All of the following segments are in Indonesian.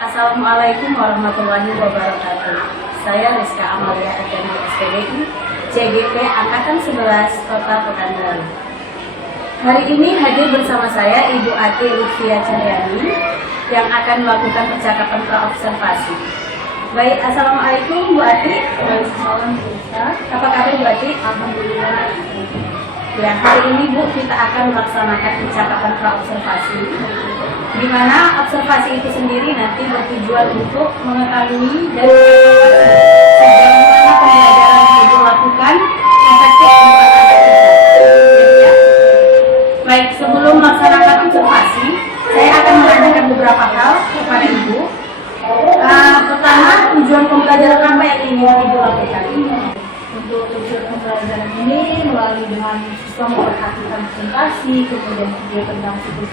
Assalamualaikum warahmatullahi wabarakatuh. Saya Rizka Amalia FMI SPDI, CGP Angkatan 11 Kota Pekanbaru. Hari ini hadir bersama saya Ibu Ati Lutfia Cahyani yang akan melakukan percakapan praobservasi. Baik, Assalamualaikum Bu Ati. Waalaikumsalam. Apa kabar Bu Ati? Alhamdulillah. Ya, hari ini Bu kita akan melaksanakan percakapan praobservasi, di mana observasi itu sendiri nanti bertujuan untuk mengetahui dan sejauh mana pembelajaran yang Ibu lakukan efektif untuk anak-anak kita. Baik, sebelum melaksanakan observasi, saya akan menanyakan beberapa hal kepada Ibu. Pertama, tujuan pembelajaran apa yang ingin Ibu lakukan? Untuk tujuan pembelajaran ini melalui dengan sistem memperhatikan presentasi, kemudian video tentang siklus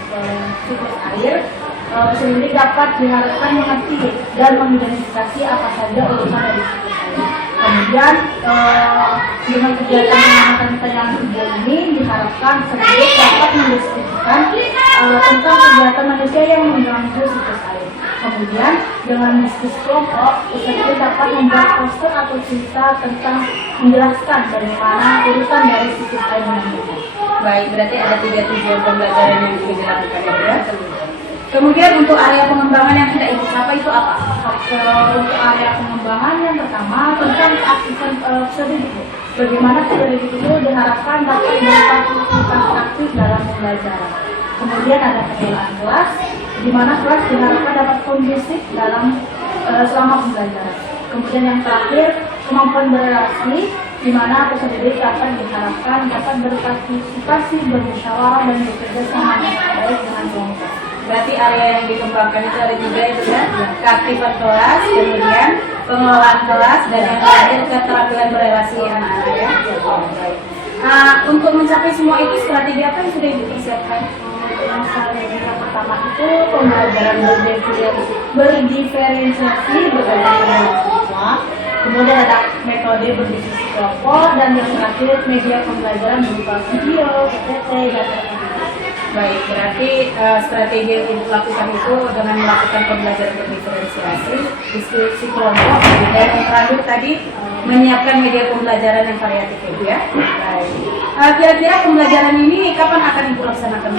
air, sehingga dapat diharapkan mengerti dan mengidentifikasi apa saja urusan dari siklus air. Kemudian dengan kegiatan pengamatan yang video ini diharapkan sedikit dapat mendeskripsikan tentang kegiatan manusia yang mengganggu siklus air. Kemudian dengan diskusi kelompok, peserta dapat membuat poster atau cerita tentang menjelaskan bagaimana urusan dari siklus air mengalir. Baik, berarti ada 3 tujuan pembelajaran yang bisa dilakukan ya. Kemudian untuk area pengembangan yang hendak Ibu capai itu apa? Untuk area pengembangan yang pertama tentang keaktifan peserta didik. Bagaimana peserta didik itu diharapkan dapat berpartisipasi aktif dalam pembelajaran. Kemudian ada kegiatan kelas, di mana kelas diharapkan dapat kondusif dalam selama pembelajaran. Kemudian yang terakhir, kemampuan berrelasi, di mana peserta didik dapat diharapkan dapat berpartisipasi, bermusyawarah dan bekerja sama baik dengan kelompok. Berarti area yang dikembangkan itu ada 3 itu ya, keaktifan kelas, kemudian pengelolaan kelas, dan yang terakhir keterampilan berrelasi anak-anak ya. Baik. Untuk mencapai semua itu strategi apa yang sudah dipersiapkan? Yang pertama itu pembelajaran berdiferensiasi berdasarkan siswa. Kemudian ada metode berdiskusi kelompok, dan yang terakhir media pembelajaran berupa video, PPT, dan Baik, berarti strategi yang Ibu lakukan itu dengan melakukan pembelajaran berdiferensiasi, diskusi kelompok, dan yang terakhir tadi menyiapkan media pembelajaran yang variatif ya. Baik. Kira-kira pembelajaran ini kapan akan Ibu laksanakan?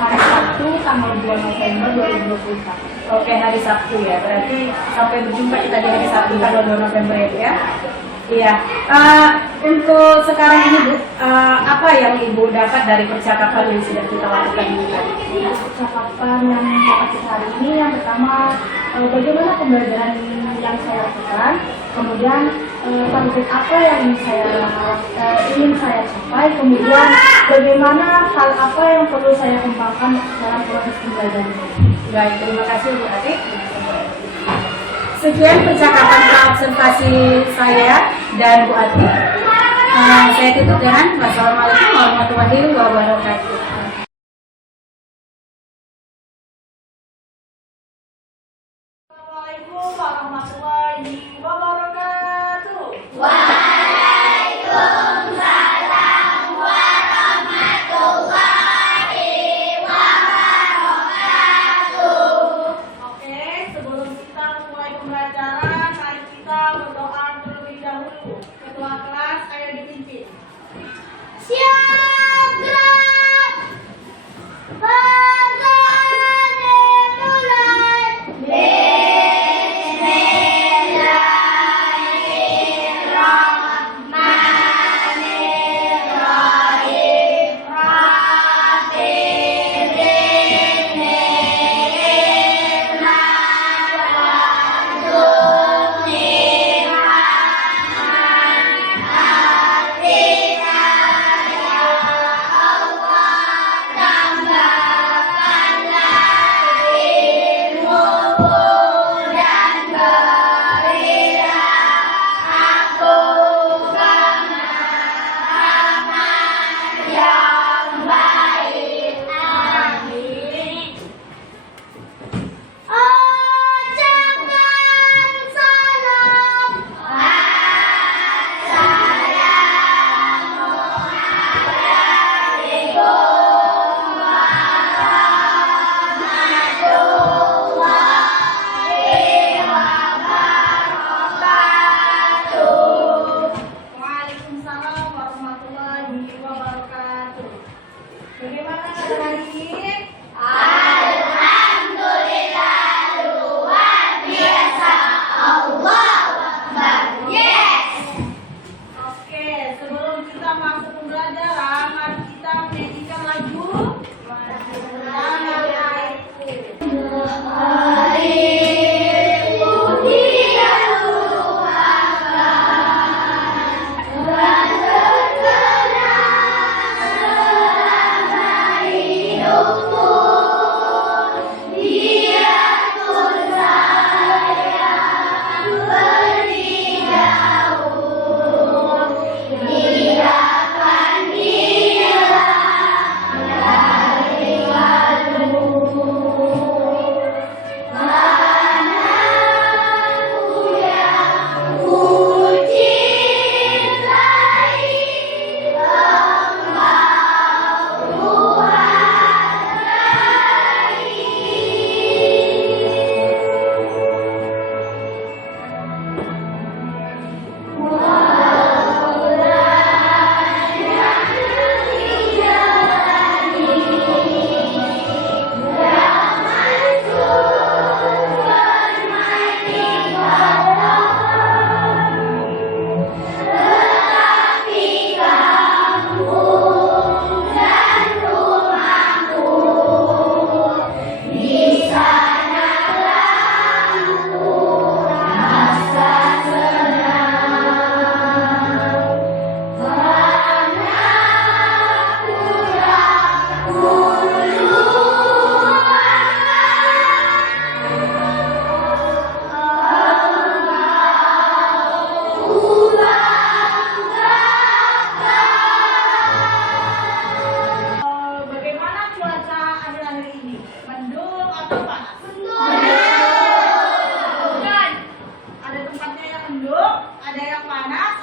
hari Sabtu tanggal 2 November 2021. Oke, hari Sabtu ya. Berarti sampai berjumpa kita di hari Sabtu tanggal 2 November ya. Iya. Untuk sekarang ini Bu, apa yang Ibu dapat dari percakapan yang sudah kita lakukan ini tadi? Percakapan yang dapat hari ini yang pertama bagaimana pembelajaran yang saya lakukan, kemudian target apa yang ingin saya capai, kemudian bagaimana hal apa yang perlu saya kembangkan dalam proses pembelajaran ini. Baik, terima kasih Bu Ati. Sekian percakapan praobservasi saya dan Bu Ati. Saya tutup dengan wassalamualaikum warahmatullahi wabarakatuh. Assalamualaikum warahmatullahi wabarakatuh. Waalaikumsalam warahmatullahi wabarakatuh. Oke, sebelum kita mulai pembelajaran, mari kita berdoa terlebih dahulu. Ketua kelas, ayo dipimpin. Siap gerak.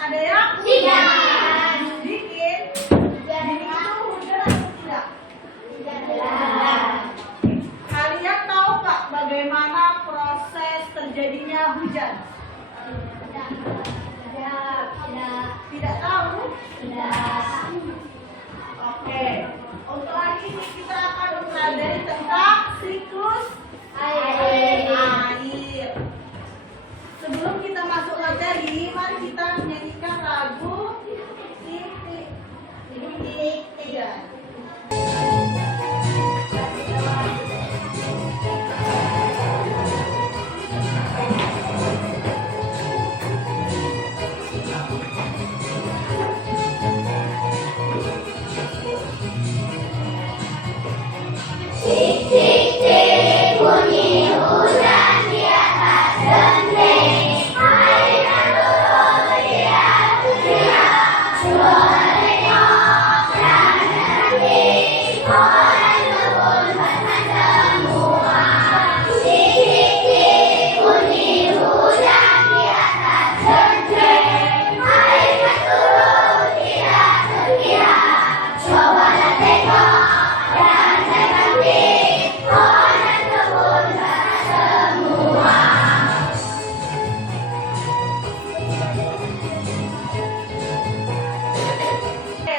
Ada yang Tidak. dingin. Dingin itu hujan atau tidak? Kalian tahu Pak bagaimana proses terjadinya hujan? Tidak tahu? Oke. Untuk hari ini kita akan mempelajari tentang siklus air. Sebelum kita masuk materi, mari kita menyanyikan lagu Titik. Tiga. Tik tik tik bunyi hujan di atas genteng. Air yang turun teriak-teriak. Suara tengok dan nanti orang kebun basah semua. Tik tik tik bunyi hujan di atas genteng. Air yang turun tidak terkira. Cobalah tengok.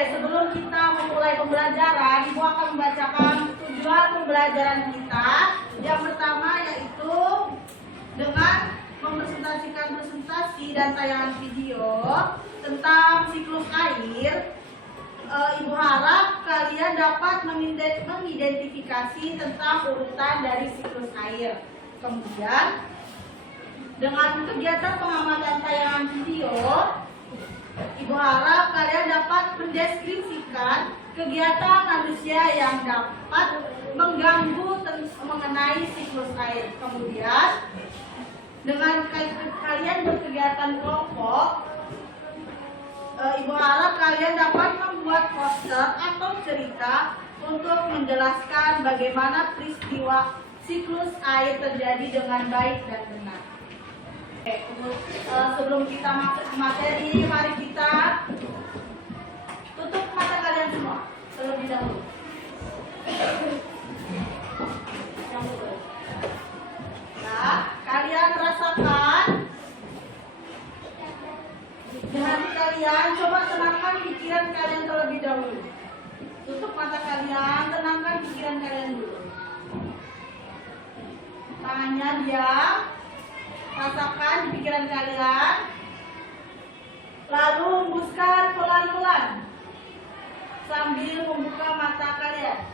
Sebelum kita memulai pembelajaran, Ibu akan membacakan tujuan pembelajaran kita. Yang pertama yaitu dengan mempresentasikan presentasi dan tayangan video tentang siklus air. Ibu harap kalian dapat mengidentifikasi tentang urutan dari siklus air. Kemudian, dengan kegiatan pengamatan tayangan video, Ibu harap kalian dapat mendeskripsikan kegiatan manusia yang dapat mengganggu mengenai siklus air. Kemudian, dengan kalian berkegiatan kelompok, Ibu harap kalian dapat membuat poster atau cerita untuk menjelaskan bagaimana peristiwa siklus air terjadi dengan baik dan benar. Sebelum kita masuk ke materi, mari kita tutup mata kalian semua terlebih dahulu. Nah, kalian rasakan di hati kalian, coba tenangkan pikiran kalian terlebih dahulu. Tutup mata kalian, tenangkan pikiran kalian dulu. Tangannya diam. Rasakan di pikiran kalian. Lalu hembuskan pelan-pelan sambil membuka mata kalian.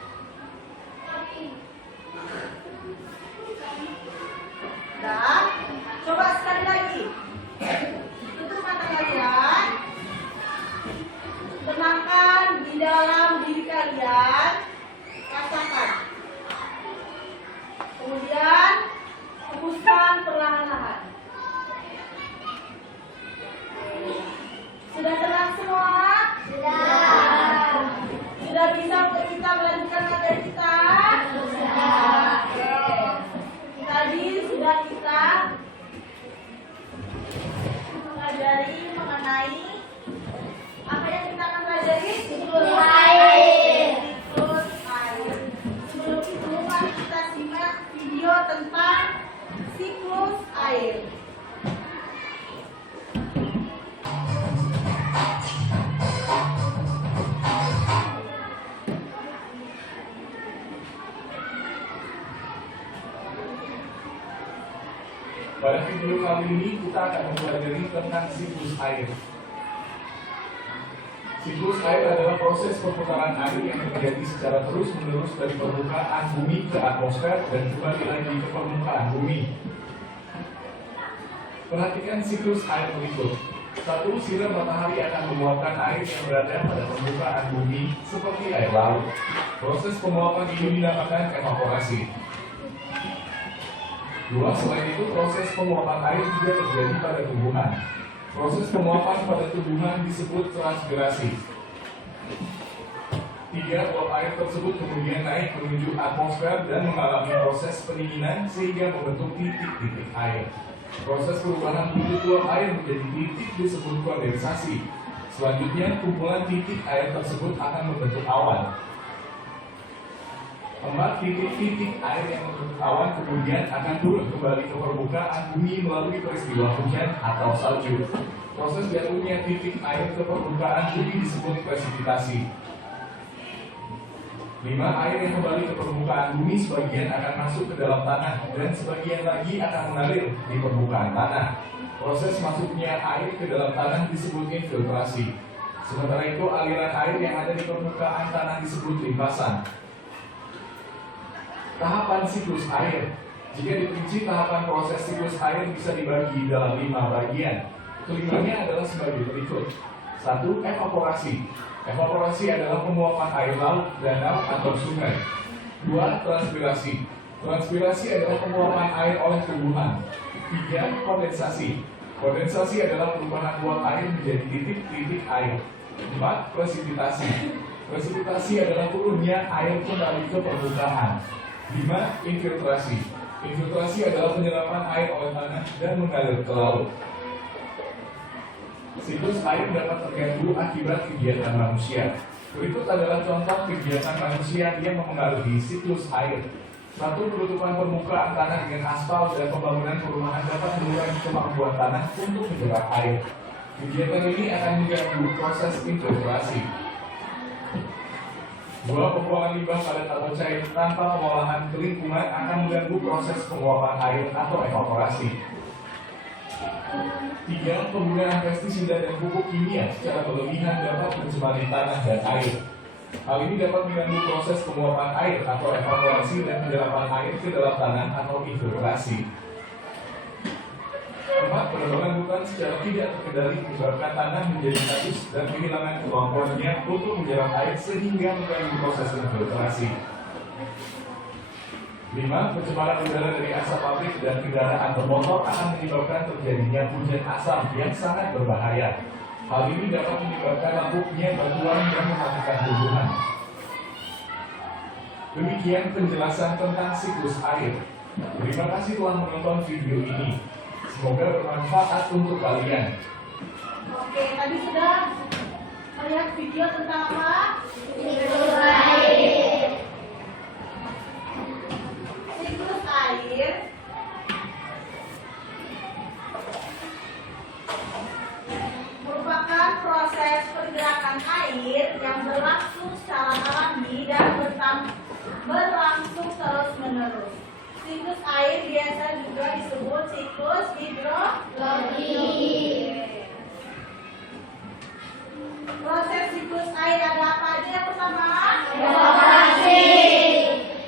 Dan coba sekali lagi. Tutup mata kalian. Tenangkan di dalam diri kalian. Rasakan. Kemudian hembuskan perlahan-lahan. Sudah tenang semua? Sudah bisa untuk kita melanjutkan materi kita? Oke. Tadi sudah kita mempelajari mengenai apa yang kita akan pelajari? Siklus air. Siklus air. Sebelum itu mari kita simak video tentang siklus air. Pada video kali ini kita akan mempelajari tentang siklus air. Siklus air adalah proses perputaran air yang terjadi secara terus-menerus dari permukaan bumi ke atmosfer dan kembali lagi ke permukaan bumi. Perhatikan siklus air berikut. 1. Sinar matahari akan menguapkan air yang berada pada permukaan bumi seperti air laut. Proses penguapan ini dinamakan evaporasi. 2. Selain itu, proses penguapan air juga terjadi pada tumbuhan. Proses penguapan pada tumbuhan disebut transpirasi. 3. Uap air tersebut kemudian naik menuju atmosfer dan mengalami proses pendinginan sehingga membentuk titik-titik air. Proses perubahan buntut uap air menjadi titik disebut kondensasi. Selanjutnya, kumpulan titik air tersebut akan membentuk awan. 4 titik-titik air yang membentuk awan kemudian akan turun kembali ke permukaan bumi melalui peristiwa hujan atau salju. Proses jatuhnya titik air ke permukaan bumi disebut presipitasi. 5. Air yang kembali ke permukaan bumi sebagian akan masuk ke dalam tanah dan sebagian lagi akan mengalir di permukaan tanah. Proses masuknya air ke dalam tanah disebut infiltrasi. Sementara itu aliran air yang ada di permukaan tanah disebut limpasan. Tahapan siklus air. Jika diperinci, tahapan proses siklus air bisa dibagi dalam 5 bagian. Kelimanya adalah sebagai berikut. 1. Evaporasi. Evaporasi adalah penguapan air laut, danau, atau sungai. 2. Transpirasi. Transpirasi adalah penguapan air oleh tumbuhan. 3. Kondensasi. Kondensasi adalah perubahan uap air menjadi titik-titik air. 4. Presipitasi. Presipitasi adalah turunnya air kembali ke permukaan. 5. Infiltrasi. Infiltrasi adalah penyerapan air oleh tanah dan mengalir ke laut. Siklus air dapat terganggu akibat kegiatan manusia. Berikut adalah contoh kegiatan manusia yang mempengaruhi siklus air. 1. Penutupan permukaan tanah dengan aspal dan pembangunan perumahan dapat mengurangi kemampuan tanah untuk menyerap air. Kegiatan ini akan mengganggu proses infiltrasi. 2. Pembuangan limbah padat atau cair tanpa pengolahan ke lingkungan akan mengganggu proses penguapan air atau evaporasi. 3. Penggunaan pestisida dan pupuk kimia secara berlebihan dapat mencemari tanah dan air. Hal ini dapat mengganggu proses penguapan air atau evaporasi dan penyerapan air ke dalam tanah atau infiltrasi. 4. Penebangan hutan secara tidak terkendali menyebabkan tanah menjadi status dan kehilangan kemampuannya untuk menyerap air sehingga mengganggu proses infiltrasi. 5. Pencemaran udara dari asap pabrik dan kendaraan bermotor akan menyebabkan terjadinya hujan asam yang sangat berbahaya. Hal ini dapat menyebabkan lapuknya batuan dan mematikan tumbuhan. Demikian penjelasan tentang siklus air. Terima kasih telah menonton video ini. Semoga bermanfaat untuk kalian. Oke, tadi sudah melihat video tentang apa? Siklus air. Siklus air merupakan proses pergerakan air yang berlangsung secara alami dan berlangsung terus-menerus. Siklus air biasa juga disebut siklus hidrologi. Proses siklus air ada apa aja yang pertama? Evaporasi.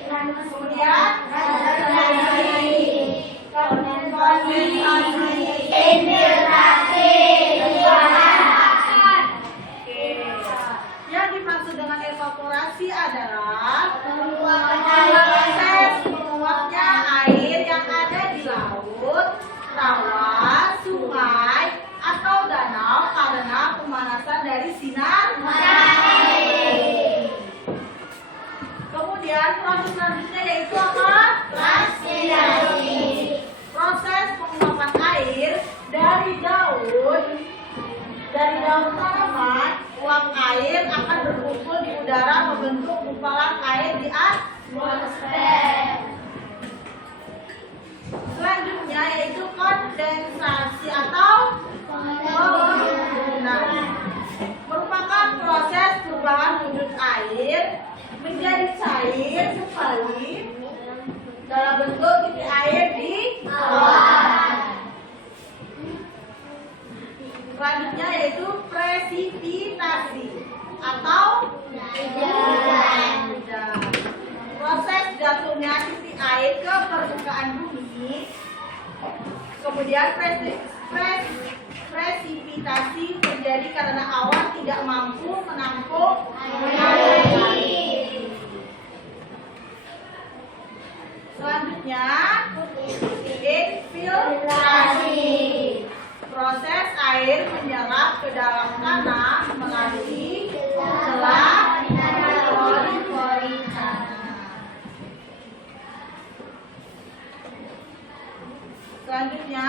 Kemudian Transpirasi. kondensasi. Infiltrasi. Pembuangan. Oke. Yang dimaksud dengan evaporasi adalah Penguapan proses menguapnya air yang ada di laut, rawa, sungai, atau danau karena pemanasan dari sinar matahari. Kemudian proses selanjutnya yaitu apa? Transpirasi. Proses penguapan air dari daun tanaman. Uap air akan berkumpul di udara membentuk gumpalan air di atmosfer. Selanjutnya yaitu kondensasi atau pembuangan. Merupakan proses perubahan wujud air menjadi cair kembali dalam bentuk titik air di awan. Selanjutnya yaitu presipitasi atau hujan. Proses jatuhnya titik air ke permukaan bumi. Kemudian presipitasi terjadi karena awan tidak mampu menampung air. Selanjutnya infiltrasi. Proses air menyerap ke dalam tanah melalui celah pori-pori tanah. Selanjutnya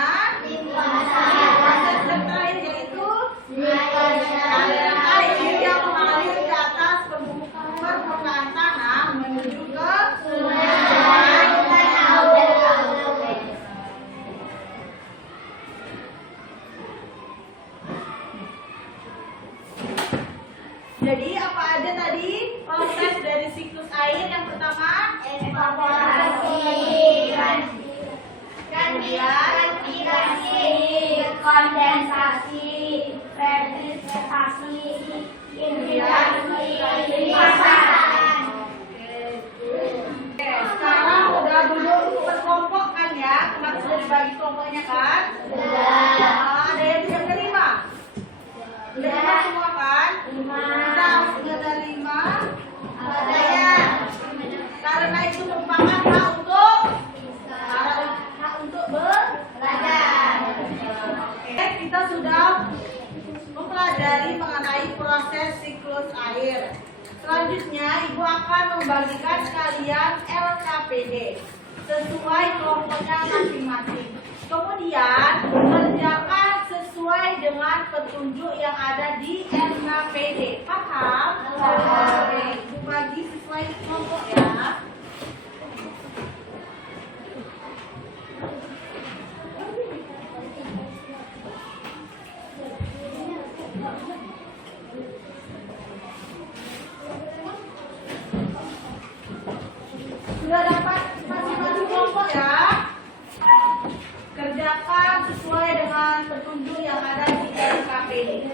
Jadi apa aja tadi proses dari siklus air? Yang pertama Evaporasi, transpirasi, kondensasi, fermentasi, infiltrasi, limpasan. Sekarang udah duduk berkelompok kan ya? Kenapa sudah dibagi kelompoknya kan? Nah, ada yang tidak menerima? Menerima semua kan? Kita harus ada 5. Karena itu merupakan hak untuk belajar. Oke, kita sudah mempelajari mengenai proses siklus air. Selanjutnya, Ibu akan membagikan kalian LKPD sesuai kelompoknya masing-masing. Kemudian, kerjakan sesuai dengan petunjuk yang ada di LKPD. Paham? Oke, Ibu bagi sesuai kelompok ya. Sudah dapat masing-masing kelompok ya? Kerjakan sesuai dengan petunjuk yang ada di LKPD.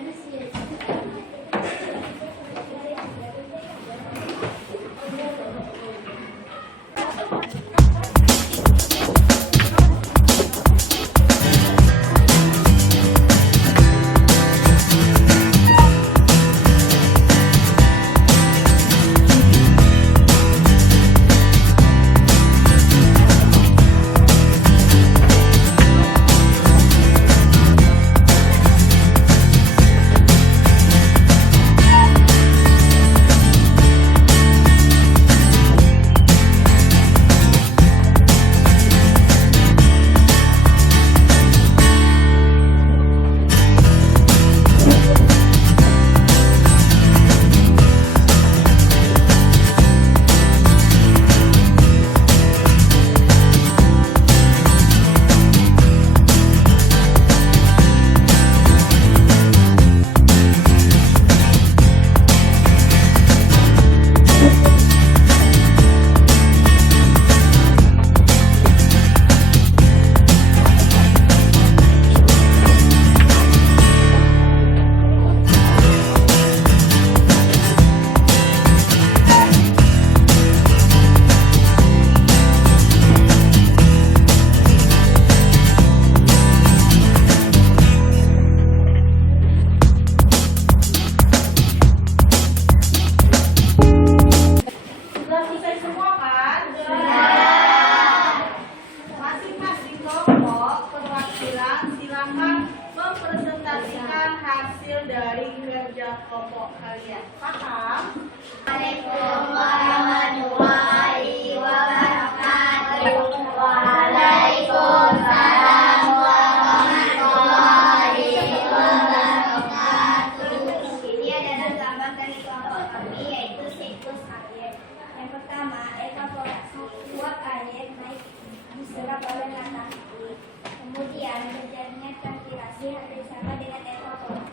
kelompok kalian. Paham? Waalaikumsalam warahmatullahi wabarakatuh. Waalaikumsalam warahmatullahi wabarakatuh. Ini adalah gambar dari kelompok kami, yaitu siklus air. Yang pertama, evaporasi. Uap air naik diserap oleh matahari. Kemudian terjadinya transpirasi hampir sama dengan evaporasi.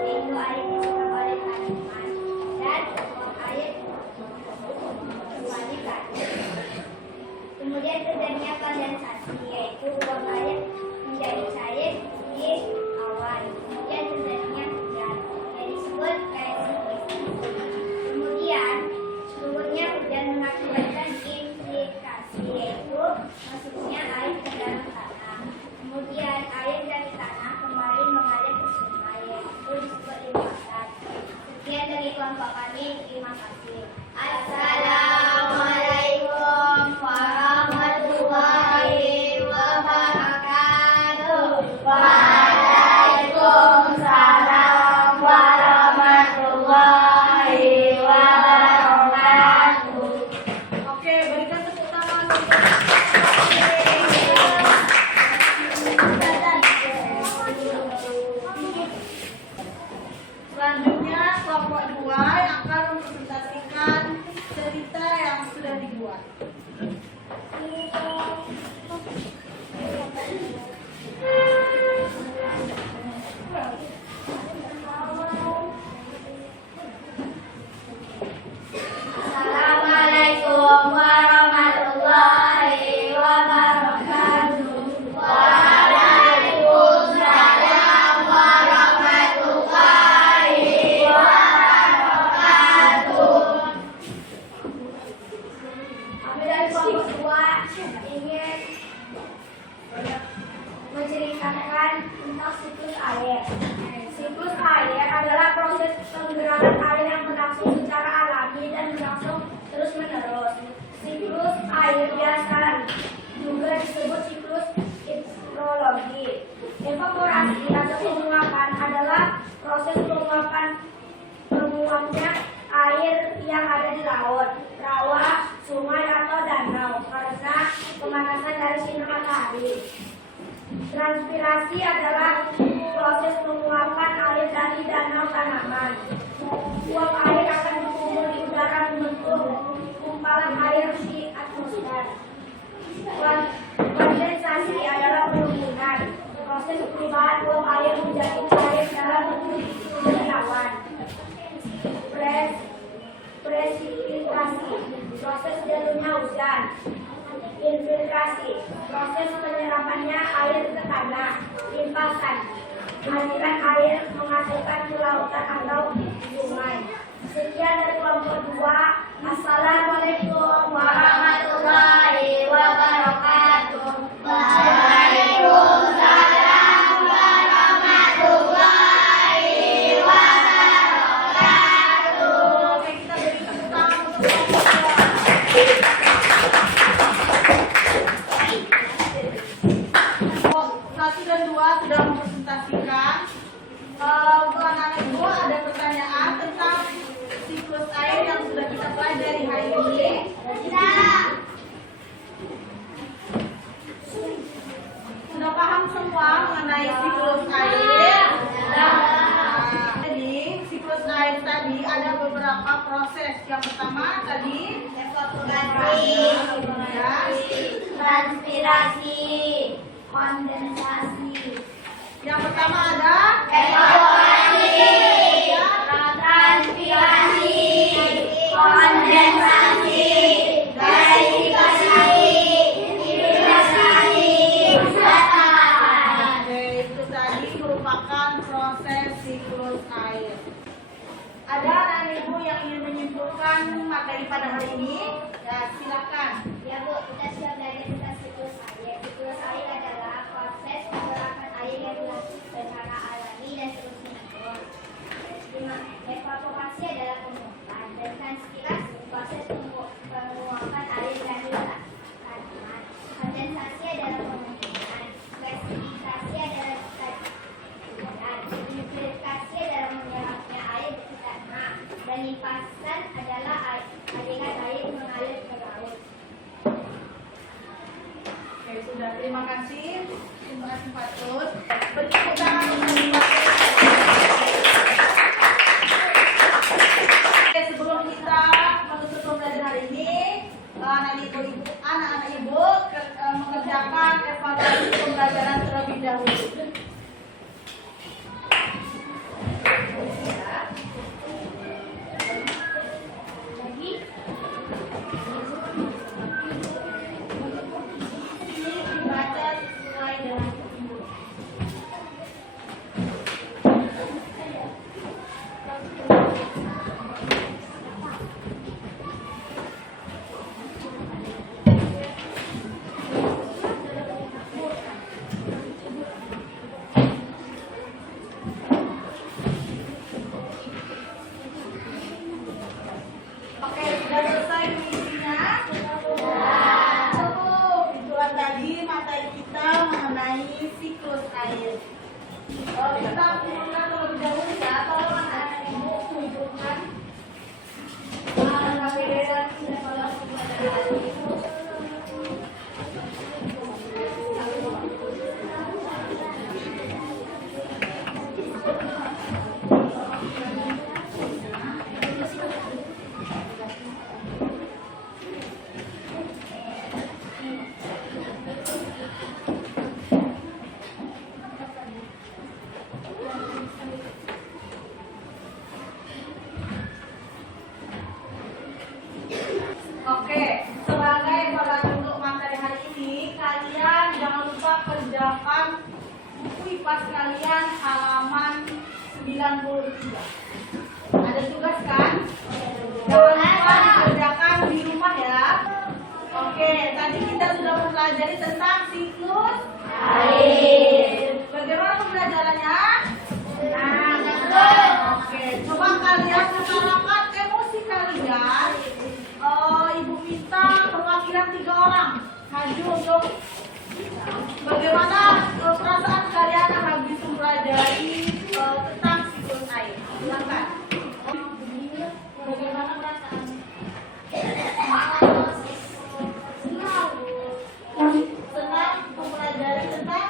Yaitu air diserap oleh tanaman dan uap air kembali ke air. Kemudian terjadinya kondensasi, yaitu uap air menjadi cair di awan. Kemudian terjadinya hujan yang disebut precipitation. Kemudian turunnya hujan mengakibatkan infiltrasi, yaitu masuknya air ke dalam tanah. Kemudian air dari tanah kembali mengalir ke sungai, yaitu disebut limpasan. Sekian dari kelompok kami, terima kasih. Assalamualaikum warahmatullahi wabarakatuh. Waalaikumsalam warahmatullahi wabarakatuh. Oke, berikan tepuk tangan. Selanjutnya kelompok 2 yang akan mempresentasikan Transpirasi adalah proses menguapkan air dari danau tanaman. Uap air akan berkumpul di udara membentuk gumpalan air di atmosfer. Kondensasi adalah penurunan. Proses perubahan uap air menjadi air dalam bentuk berawan. Presipitasi, proses jatuhnya hujan. Infiltrasi, proses penyerapannya air ke tanah. Limpasan, aliran air menghasilkan ke lautan atau sungai. Sekian dari kelompok 2. Assalamualaikum warahmatullahi wabarakatuh. Waalaikumsalam warahmatullahi wabarakatuh. Oke, kita beri tepuk tangan untuk satu dan 2 sudah mempresentasikan. Untuk anak-anak ibu ada pertanyaan tentang siklus air yang sudah kita pelajari hari ini. Sudah paham semua mengenai siklus air? Jadi siklus air tadi ada beberapa proses. Yang pertama tadi Evaporasi, transpirasi, kondensasi. yang pertama ada Evaporasi, transpirasi, kondensasi, gasifikasi, infiltrasi, dataran. Oke, itu tadi merupakan proses siklus air. Ada anak ibu yang ingin menyimpulkan materi pada hari ini? Ya, silakan. Ya Bu, kita sudah belajar tentang siklus air. Siklus air adalah proses pergerakan air yang dilakukan secara alami dan terus menerus. Evaporasi adalah penguapan dan transpirasi proses penguapan air dari tanaman. Kondensasi adalah pembentukan. Gasifikasi adalah infiltrasi adalah menyerapnya air ke tanah. Dan limpasan adalah aliran air mengalir ke laut. Oke, sudah. Terima kasih. Terima kasih Pak Tut. Bertepuk tangan untuk Pak Tut. Oke, sebelum kita menutup pembelajaran hari ini, anak-anak ibu mengerjakan evaluasi pembelajaran terlebih dahulu. Dibaca sesuai dengan Oke, sudah selesai mengisinya? Cukup. Itulah tadi materi kita mengenai siklus air. Kita mulai terlebih dahulu ya. Tolong anak-anak ibu tunjukkan Oke, sebagai evaluasi untuk materi hari ini, kalian jangan lupa kerjakan buku IPAS kalian halaman 93. Ada tugas kan? Jangan lupa dikerjakan di rumah ya. Oke, tadi kita sudah mempelajari tentang siklus air. Bagaimana pembelajarannya? Oke, coba kalian utarakan emosi kalian. Ibu minta perwakilan 3 orang maju untuk bagaimana perasaan kalian habis mempelajari tentang siklus air. Silakan. Bagaimana perasaan? Senang mempelajari tentang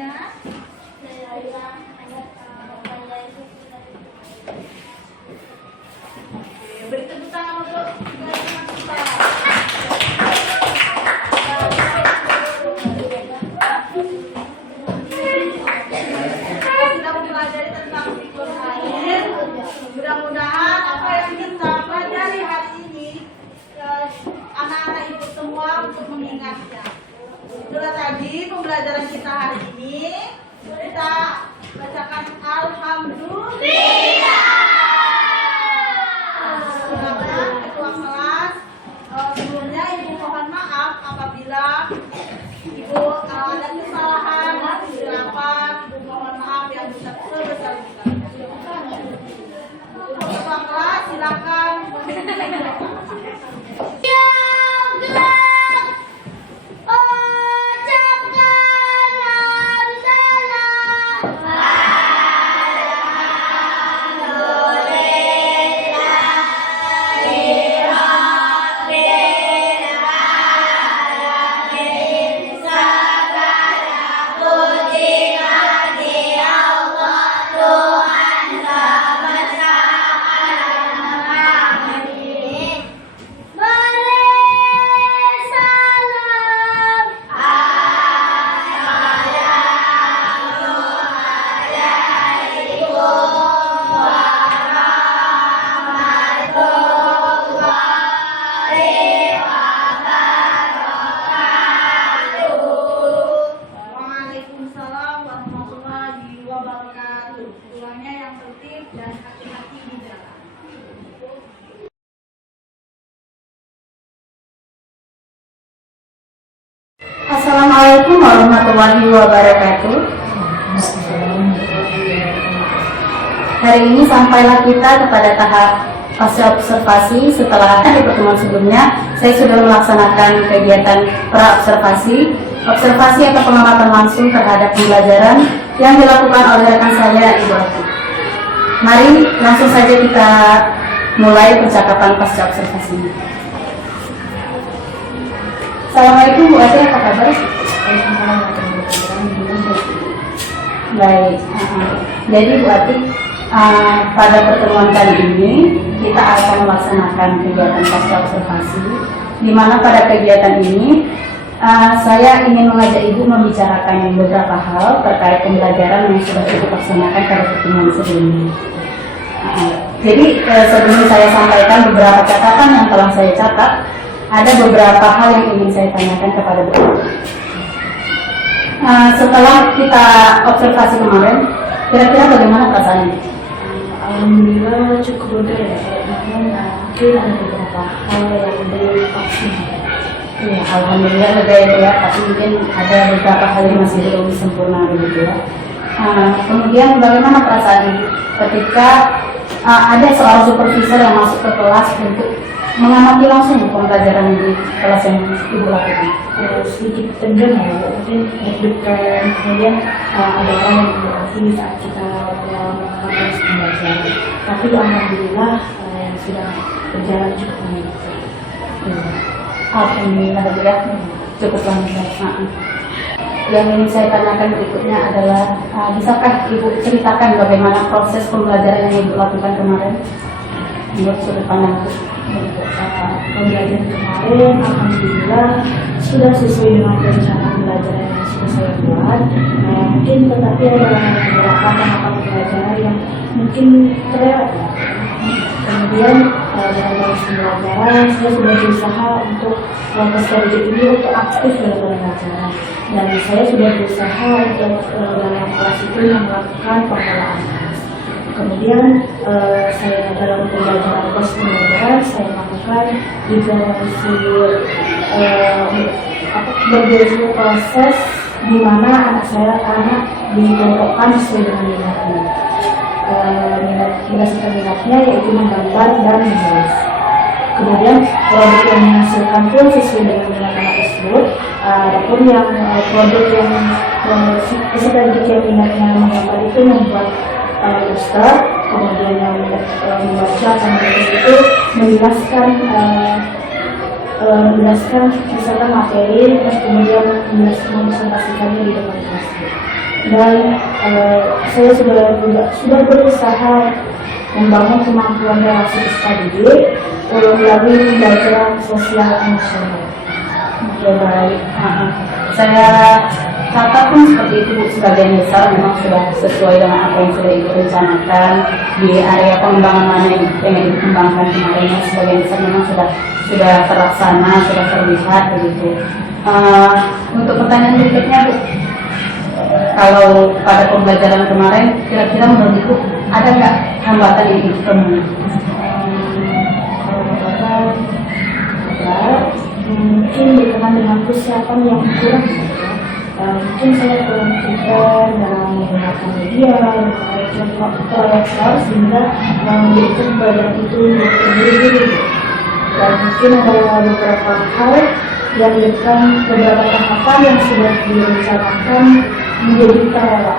semuanya. Beri tepuk tangan untuk kita mempelajari tentang siklus air. Mudah-mudahan apa yang kita pelajari hari ini anak-anak ibu semua untuk mengingatnya. Itulah tadi pembelajaran kita hari ini. Kita bacakan alhamdulillah. Silakan ketua kelas. Sebelumnya ibu mohon maaf apabila ibu ada kesalahan. Silakan ibu mohon maaf yang sebesar-besarnya. Ketua kelas silakan memimpin. Waalaikumsalam warahmatullahi wabarakatuh. Pulangnya yang tertib dan hati-hati di jalan. Assalamualaikum warahmatullahi wabarakatuh. Hari ini sampailah kita kepada tahap fase observasi. Setelah di pertemuan sebelumnya saya sudah melaksanakan kegiatan pra-observasi, observasi atau pengamatan langsung terhadap pembelajaran yang dilakukan oleh rekan saya, Ibu Ati. Mari langsung saja kita mulai percakapan pasca observasi ini. Assalamualaikum Bu Ati, apa kabar? Baik. Jadi Bu Ati, pada pertemuan kali ini kita akan melaksanakan kegiatan pasca observasi, di mana pada kegiatan ini saya ingin mengajak Ibu membicarakan beberapa hal terkait pembelajaran yang sudah kita laksanakan pada pertemuan sebelumnya. Jadi sebelum saya sampaikan beberapa catatan yang telah saya catat, ada beberapa hal yang ingin saya tanyakan kepada Bu. Setelah kita observasi kemarin, kira-kira bagaimana perasaannya? Alhamdulillah cukup lega ya, namun mungkin ada beberapa hal yang belum pasti. Ya, alhamdulillah lega ya, tapi mungkin ada beberapa hal yang masih belum sempurna begitu ya. Kemudian bagaimana perasaan Ibu ketika ada seorang supervisor yang masuk ke kelas untuk mengamati langsung pembelajaran di kelas yang Ibu lakukan? Sedikit tegang ya, mungkin deg-degan. Kemudian ada orang yang berarti saat kita melakukan proses pembelajaran. Tapi alhamdulillah sudah berjalan cukup baik. Alhamdulillah ya, cukup lancar. Yang ingin saya tanyakan berikutnya adalah bisakah Ibu ceritakan bagaimana proses pembelajaran yang Ibu lakukan kemarin? Menurut sudut pandang pembelajaran kemarin alhamdulillah sudah sesuai dengan rencana pembelajaran yang sudah saya buat. Mungkin tetapi ada beberapa tahapan pembelajaran yang mungkin terlewat. Kemudian dalam proses pembelajaran saya sudah berusaha untuk peserta ini untuk aktif dalam pembelajaran, dan saya sudah berusaha untuk dalam kelas itu melakukan pengelolaan. Kemudian saya dalam pembelajaran proses pembelajaran saya lakukan juga berbagai proses di mana anak dikelompokkan sesuai dengan minatnya. Berdasarkan minatnya yaitu menggambar dan menulis. Kemudian produk yang menghasilkan pun sesuai dengan minat anak tersebut. Adapun yang produk yang peserta didik yang minatnya menggambar itu membuat poster, kemudian yang membaca atau menulis itu menjelaskan misalkan materi, dan kemudian mempresentasikannya di depan kelas. dan saya sudah berusaha membangun kemampuan relasi peserta didik melalui belajar sosial emosional. Oke, baik. Saya catat pun seperti itu Bu, sebagian besar memang sudah sesuai dengan apa yang sudah Ibu rencanakan di area pengembangan mana yang pengen dikembangkan kemarin. Sebagian besar memang sudah terlaksana, sudah terlihat begitu. Untuk pertanyaan berikutnya Bu, kalau pada pembelajaran kemarin kira-kira menurut Ibu ada nggak hambatan yang Ibu temui? Mungkin berkenaan dengan persiapan yang kurang. Mungkin saya kurang prepare dalam menggunakan media, contoh proyektor sehingga menjadikan pembelajaran itu terburu-buru. Dan mungkin ada beberapa hal yang menyebabkan beberapa tahapan yang sudah direncanakan menjadi terlewat.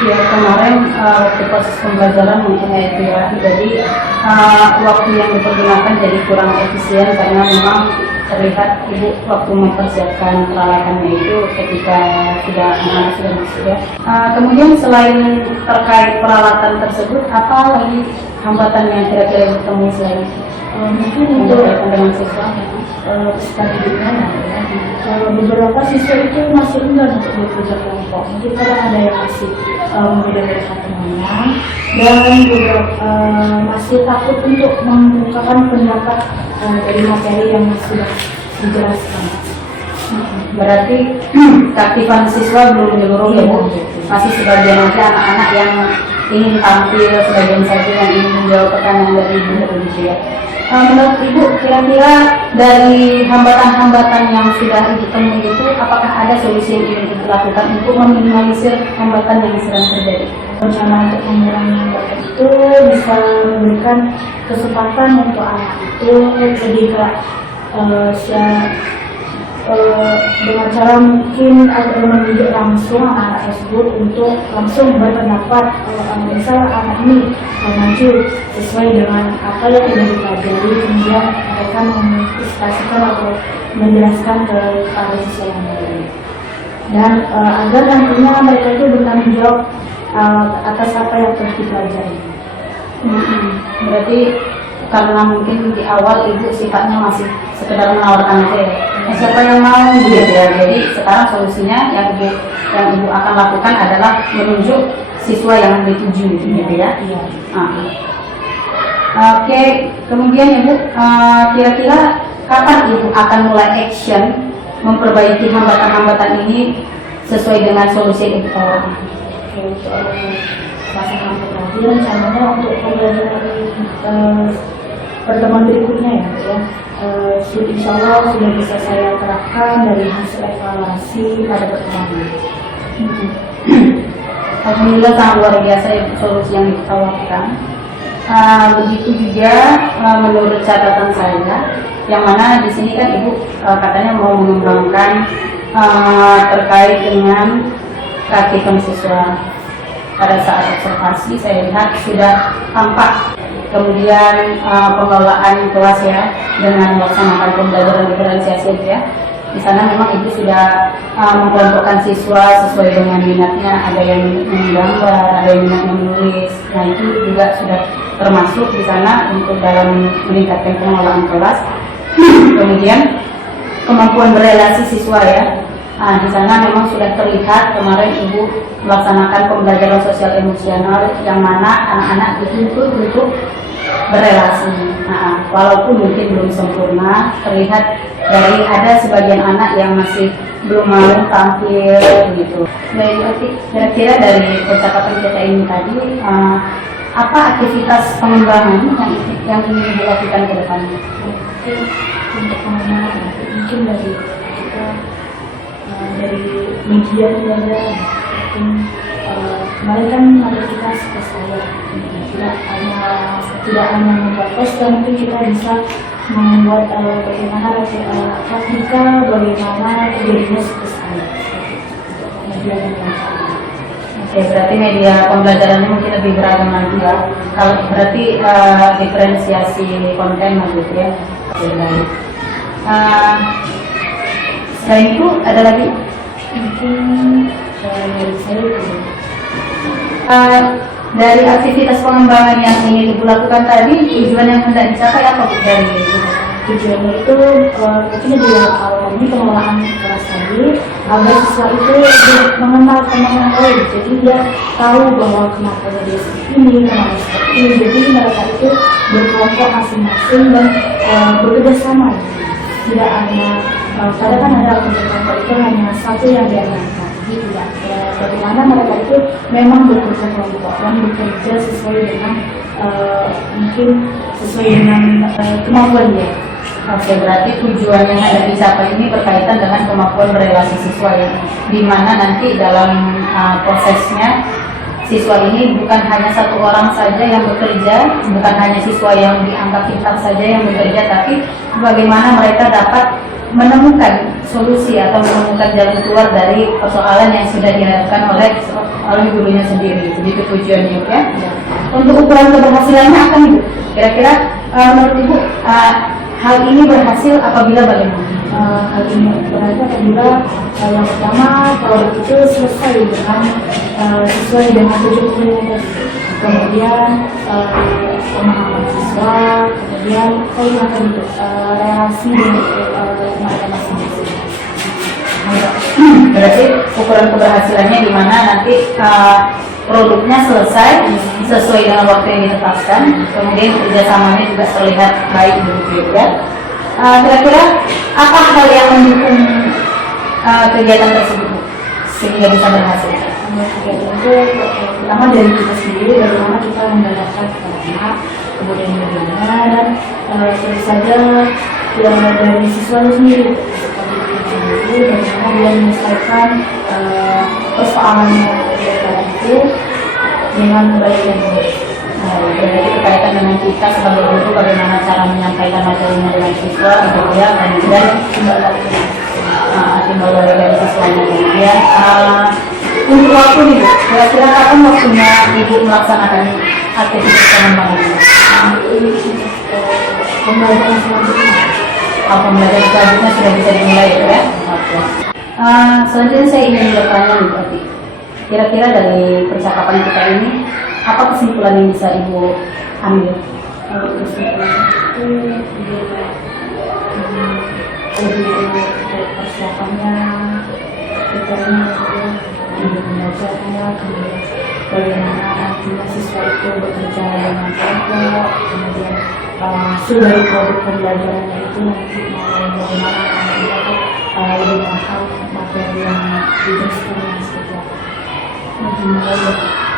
Ya, kemarin waktu proses pembelajaran mungkin itu ya, jadi waktu yang dipergunakan jadi kurang efisien karena memang terlihat Ibu waktu mempersiapkan peralatannya itu ketika anak-anak sudah masuk ya. Kemudian selain terkait peralatan tersebut, apa lagi hambatan yang kira-kira Ibu temui selain Mungkin untuk dengan siswa? peserta didiknya beberapa siswa itu masih enggan untuk bekerja kelompok. Mungkin kadang ada yang masih membeda-bedakan temannya dan beberapa masih takut untuk mengungkapkan pendapat dari materi yang sudah dijelaskan. Berarti keaktifan siswa belum menyeluruh ya Bu? Masih sebagian aja anak-anak yang ingin tampil, sebagian saja yang ingin menjawab pertanyaan dari Ibu begitu ya. Menurut Ibu, kira-kira dari hambatan-hambatan yang sudah Ibu temui itu, apakah ada solusi yang ingin Ibu lakukan untuk meminimalisir hambatan yang sedang terjadi? Rencana untuk mengurangi hambatan itu bisa memberikan kesempatan untuk anak itu lebih dengan cara mungkin agar mendidik langsung anak-anak tersebut untuk langsung berpendapat. Misal anak ini maju sesuai dengan apa yang sudah dipelajari, kemudian mereka mengilustrasikan atau menjelaskan kepada siswa yang lain, dan agar nantinya mereka itu bertanggung jawab atas apa yang telah dipelajari. Berarti karena mungkin di awal Ibu sifatnya masih sekedar menawarkan aja ya. Siapa yang mau gitu ya. Jadi sekarang solusinya yang Ibu akan lakukan adalah menunjuk siswa yang dituju gitu ya. Iya. Oke, kemudian Ibu kira-kira kapan Ibu akan mulai action memperbaiki hambatan-hambatan ini sesuai dengan solusi yang Ibu tawarkan? Untuk pasangan terakhir rencananya untuk pembelajaran pertemuan berikutnya ya. Insya Allah sudah bisa saya terapkan dari hasil evaluasi pada pertemuan ini. Alhamdulillah sangat luar biasa ya solusi yang ditawarkan. Begitu juga menurut catatan saya, yang mana di sini kan Ibu katanya mau mengembangkan terkait dengan keaktifan siswa. Pada saat observasi saya lihat sudah tampak kemudian pengelolaan kelas ya dengan melaksanakan pembelajaran diferensiasi ya. Di sana memang Ibu sudah mengkelompokkan siswa sesuai dengan minatnya, ada yang menggambar, ada yang minat menulis. Nah itu juga sudah termasuk di sana untuk dalam meningkatkan pengelolaan kelas. Kemudian kemampuan berelasi siswa ya. Nah, di sana memang sudah terlihat kemarin Ibu melaksanakan pembelajaran sosial emosional yang mana anak-anak dituntut untuk berelasi. Nah, walaupun mungkin belum sempurna, terlihat dari ada sebagian anak yang masih belum mau tampil begitu. Baik, kira-kira dari percakapan kita ini tadi, apa aktivitas pengembangan yang ingin dilakukan ke depannya? Untuk pengembangan mungkin dari kita dari media juga ada, mungkin kemarin kan ada kita saya tidak hanya membuat poster, mungkin kita bisa membuat bagaimana praktika, bagaimana terjadinya saya media dan lain-lain. Oke, berarti media pembelajarannya mungkin lebih beragam lagi ya. Kalau berarti diferensiasi konten gitu ya. Oke, baik. Selain itu ada lagi Mungkin dari saya itu. Dari aktivitas pengembangan yang ingin Ibu lakukan tadi, tujuan yang hendak dicapai apa Bu dari itu? Tujuannya itu mungkin di awal ini pengelolaan kelas tadi agar siswa itu lebih mengenal teman yang lain, jadi dia tahu bahwa kenapa dia seperti ini, kenapa seperti ini. Jadi mereka itu berkelompok masing-masing dan bekerja sama. Tidak hanya kadang kan ada kelompok itu hanya satu yang diajarkan. Jadi tidak. Bagaimana mereka itu memang bekerja kelompok dan bekerja sesuai dengan mungkin sesuai dengan kemampuan dia. Oke, berarti tujuan yang ada dicapai ini berkaitan dengan kemampuan berelasi siswa ya, di mana nanti dalam prosesnya siswa ini bukan hanya satu orang saja yang bekerja, bukan hanya siswa yang dianggap pintar saja yang bekerja, tapi bagaimana mereka dapat menemukan solusi atau menemukan jalan keluar dari persoalan yang sudah dihadapkan oleh gurunya sendiri. Begitu tujuannya ya. Untuk ukuran keberhasilannya akan Ibu, kira-kira menurut Ibu hal ini berhasil apabila bagaimana? Hal ini berarti apabila yang pertama produk itu selesai dengan sesuai dengan tujuannya, kemudian pemahaman siswa, kemudian relasi dengan mereka masing-masing. Berarti ukuran keberhasilannya di mana nanti produknya selesai sesuai dengan waktu yang ditetapkan, kemudian kerjasamanya juga terlihat baik begitu ya. Kira-kira apa hal yang mendukung kegiatan tersebut sehingga bisa berhasil? Kegiatan itu pertama dari kita sendiri, bagaimana kita menggalakkan anak, kemudian bagaimana dan tentu saja dari siswa itu sendiri. Bagaimana dia menyelesaikan persoalannya itu dengan baik dan baik. Jadi berkaitan dengan kita sebagai guru, bagaimana cara menyampaikan materinya dengan siswa, kemudian timbal balik dari siswanya. Kemudian untuk waktu nih, kira-kira kapan waktunya Ibu melaksanakan aktivitas pengembangan ini? Pembelajaran selanjutnya. Pembelajaran selanjutnya sudah bisa dimulai ya? Oke. Selanjutnya saya ingin bertanya nih berarti, kira-kira dari percakapan kita ini, apa kesimpulan yang bisa Ibu ambil? Kesimpulan itu lebih persiapannya, kita ini belajarnya, kemudian bagaimana nantinya siswa itu bekerja dengan kelompok, kemudian hasil dari produk pembelajarannya itu nanti bagaimana anak-anak lebih paham materi yang dijelaskan dengan seperti apa.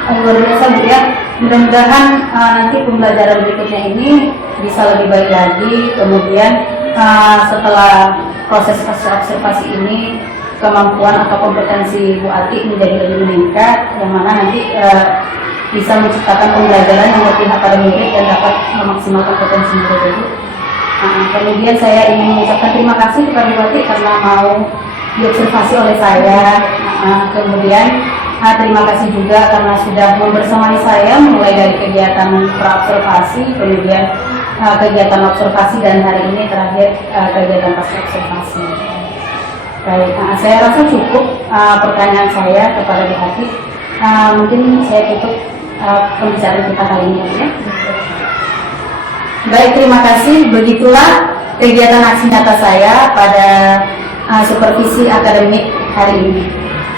Luar biasa Bu ya. Mudah-mudahan nanti pembelajaran berikutnya ini bisa lebih baik lagi. Kemudian setelah proses observasi ini, kemampuan atau kompetensi Bu Ati menjadi lebih meningkat, yang mana nanti bisa menciptakan pembelajaran yang berpihak pada murid dan dapat memaksimalkan potensi murid itu. Kemudian saya ingin mengucapkan terima kasih kepada Bu Ati karena mau diobservasi oleh saya. Kemudian terima kasih juga karena sudah membersamai saya mulai dari kegiatan pra-observasi, kemudian kegiatan observasi, dan hari ini terakhir kegiatan pasca observasi. Baik, saya rasa cukup pertanyaan saya kepada Bu Ati. Mungkin saya tutup pembicaraan kita kali ini ya. Baik, terima kasih. Begitulah kegiatan aksi nyata saya pada supervisi akademik hari ini.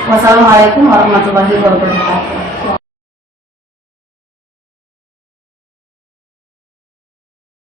Wassalamualaikum warahmatullahi wabarakatuh.